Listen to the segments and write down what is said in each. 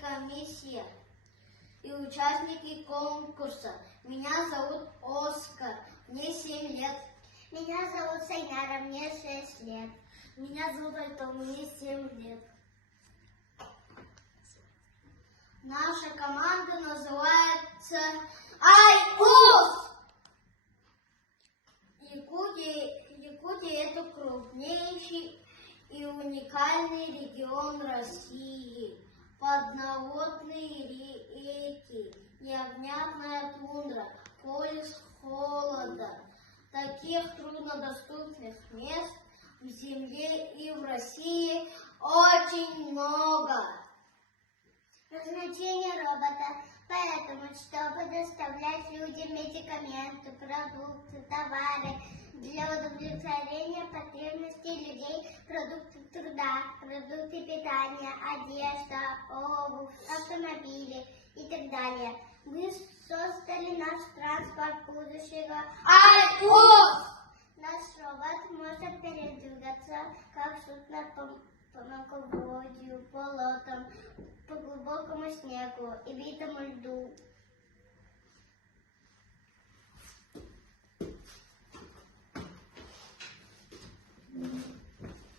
комиссия и участники конкурса. Меня зовут Оскар, мне 7 лет. Меня зовут Сайнара, мне 6 лет. Меня зовут Альтом, мне 7 лет. Наша команда называется Айкос. Якутия – это крупнейший и уникальный регион России. Подводные реки, необъятная тундра, полюс холода. Таких труднодоступных мест в Земле и в России очень много. Назначение робота. Поэтому, чтобы доставлять людям медикаменты, продукты, товары для удовлетворения потребностей людей, продукты труда, продукты питания, одежда, обувь, автомобили и так далее. Мы создали наш транспорт будущего. Айкос! Наш робот может передвигаться как судно по мелководью, болотам, по глубокому снегу и битому льду.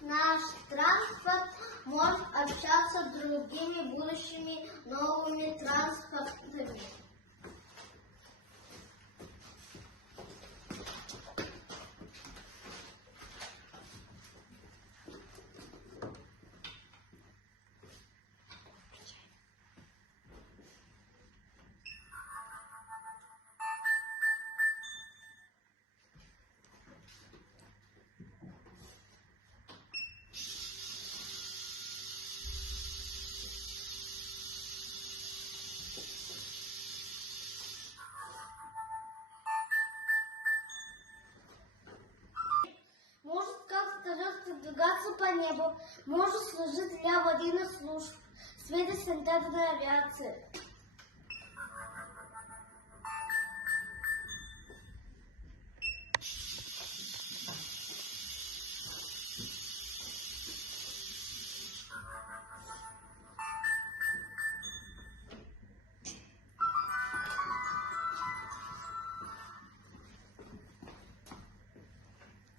Наш транспорт может общаться с другими будущими новыми транспортами. Может как-то продвигаться по небу, может служить для аварийных служб, в виде санитарной авиации.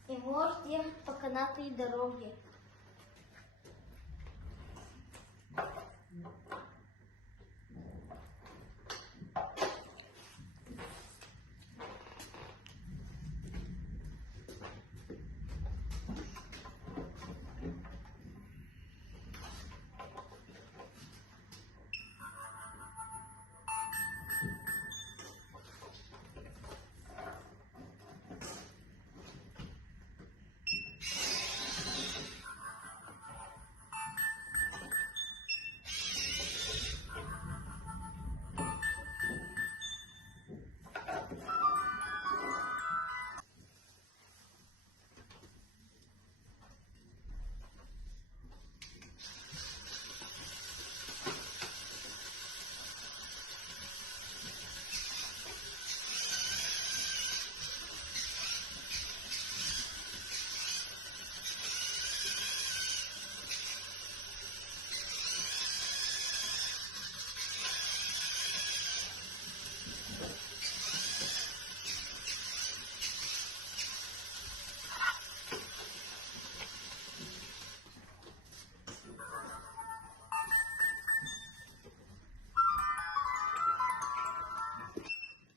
И может ехать по канатной дороге.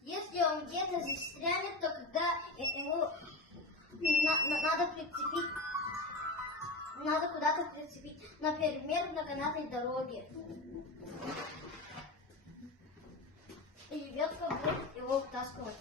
Если он где-то застрянет, то когда его надо куда-то прицепить, например, на канатной дороге. И ветка будет его втаскивать.